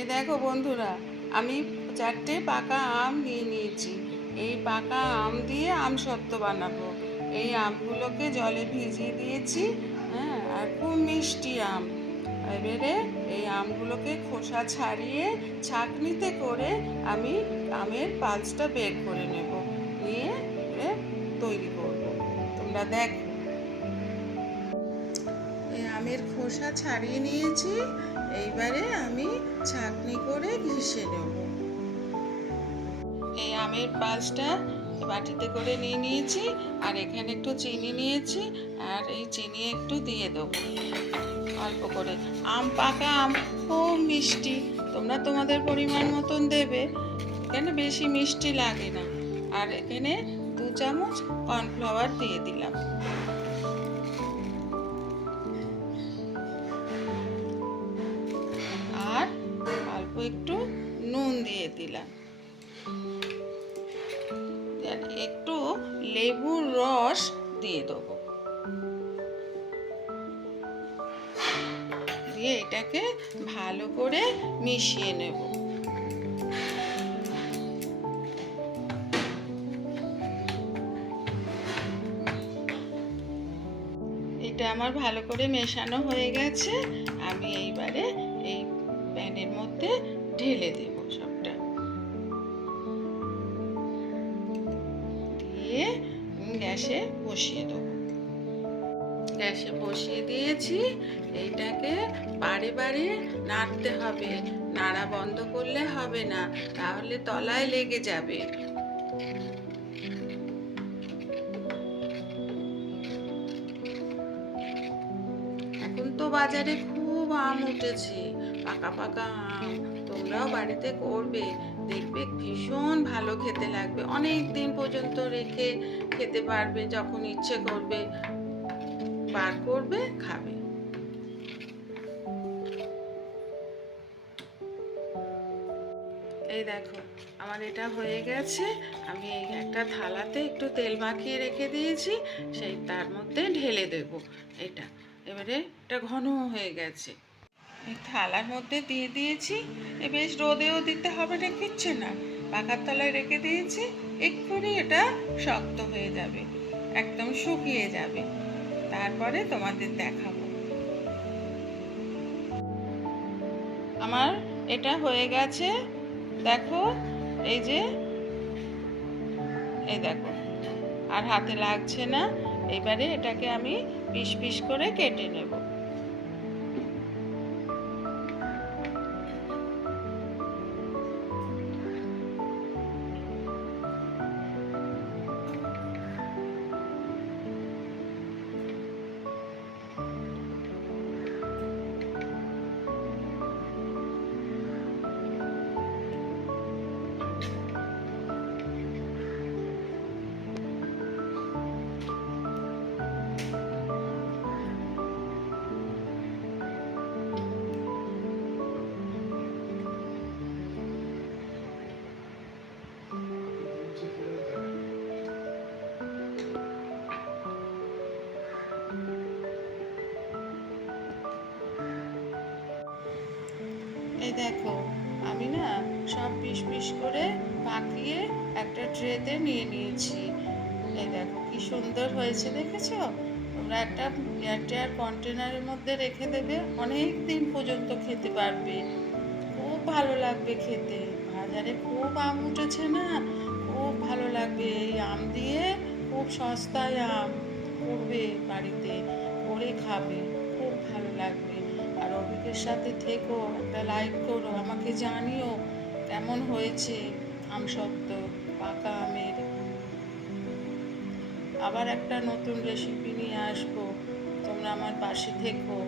এ দেখো বন্ধুরা, আমি 4টে পাকা আম নিয়ে নিয়েছি। এই পাকা আম দিয়ে আমসত্ত্ব বানাবো। এই আমগুলোকে জলে ভিজিয়ে দিয়েছি। হ্যাঁ, আর খুব মিষ্টি আম। এবারে এই আমগুলোকে খোসা ছাড়িয়ে ছাঁকনিতে করে আমি আমের পাল্পটা বের করে নেব, নিয়ে এবারে তৈরি করব। তোমরা দেখো, এই আমের খোসা ছাড়িয়ে নিয়েছি। এইবারে আমি ছাঁকনি করে ঘষে নেব। এই আমের পাল্পটা বাটিতে করে নিয়ে নিয়েছি, আর এখানে একটু চিনি নিয়েছি, আর এই চিনি একটু দিয়ে দেবো অল্প করে। পাকা আম খুব মিষ্টি, তোমরা তোমাদের পরিমাণ মতন দেবে, এখানে বেশি মিষ্টি লাগে না। আর এখানে 2 চামচ কর্নফ্লাওয়ার দিয়ে দিলাম। আর অল্প একটু নুন দিয়ে দিলাম। একটু লেবুর রস দিয়ে দেবো, দিয়ে এটাকে ভালো করে মিশিয়ে নেব। এটা আমার ভালো করে মেশানো হয়ে গেছে। আমি এইবারে এই প্যানের মধ্যে ঢেলে দেব সবটা, দিয়ে গ্যাসে বসিয়ে দেবো। গ্যাসে বসিয়ে দিয়েছি। এইটাকে বারে বারে নাড়তে হবে, নাড়া বন্ধ করলে হবে না, তাহলে তলায় লেগে যাবে। এখন তো বাজারে খুব আম উঠেছে, পাকা পাকা আম। তোমরাও বাড়িতে করবে, দেখবে ভীষণ ভালো খেতে লাগবে। অনেক দিন পর্যন্ত রেখে খেতে পারবে, যখন ইচ্ছে করবে বার করবে খাবে। এই দেখো, আমার এটা হয়ে গেছে। আমি এই একটা থালাতে একটু তেল মাখিয়ে রেখে দিয়েছি, সেই তার মধ্যে ঢেলে দেব এটা। এবারে এটা ঘন হয়ে গেছে, এই থালার মধ্যে দিয়ে দিয়েছি। বেশ রোদেও দিতে হবে না, কিচ্ছু না, পাখার তলায় রেখে দিয়েছি। এক্ষুনি এটা শক্ত হয়ে যাবে, একদম শুকিয়ে যাবে, তারপরে তোমাদের দেখাবো। আমার এটা হয়ে গেছে, দেখো, এই যে, এই দেখো, আর হাতে লাগছে না। এবারে এটাকে আমি পিস পিস করে কেটে নেব। এই দেখো, আমি না সব পিস পিস করে পাকিয়ে একটা ট্রেতে নিয়ে নিয়েছি। এই দেখো কি সুন্দর হয়েছে, দেখেছো? তোমরা একটা এয়ারটায়ার কন্টেনারের মধ্যে রেখে দেবে, অনেক দিন পর্যন্ত খেতে পারবে, খুব ভালো লাগবে খেতে। বাজারে খুব আম উঠেছে না, খুব ভালো লাগবে। এই আম দিয়ে খুব সস্তায় আম করবে, বাড়িতে করে খাবে, খুব ভালো লাগবে। আর অভিকের সাথে থেকো, একটা লাইক করো, আমাকে জানিও কেমন হয়েছে আমসত্ত্ব পাকা আমের। আবার একটা নতুন রেসিপি নিয়ে আসবো, তোমরা আমার পাশে থেকো।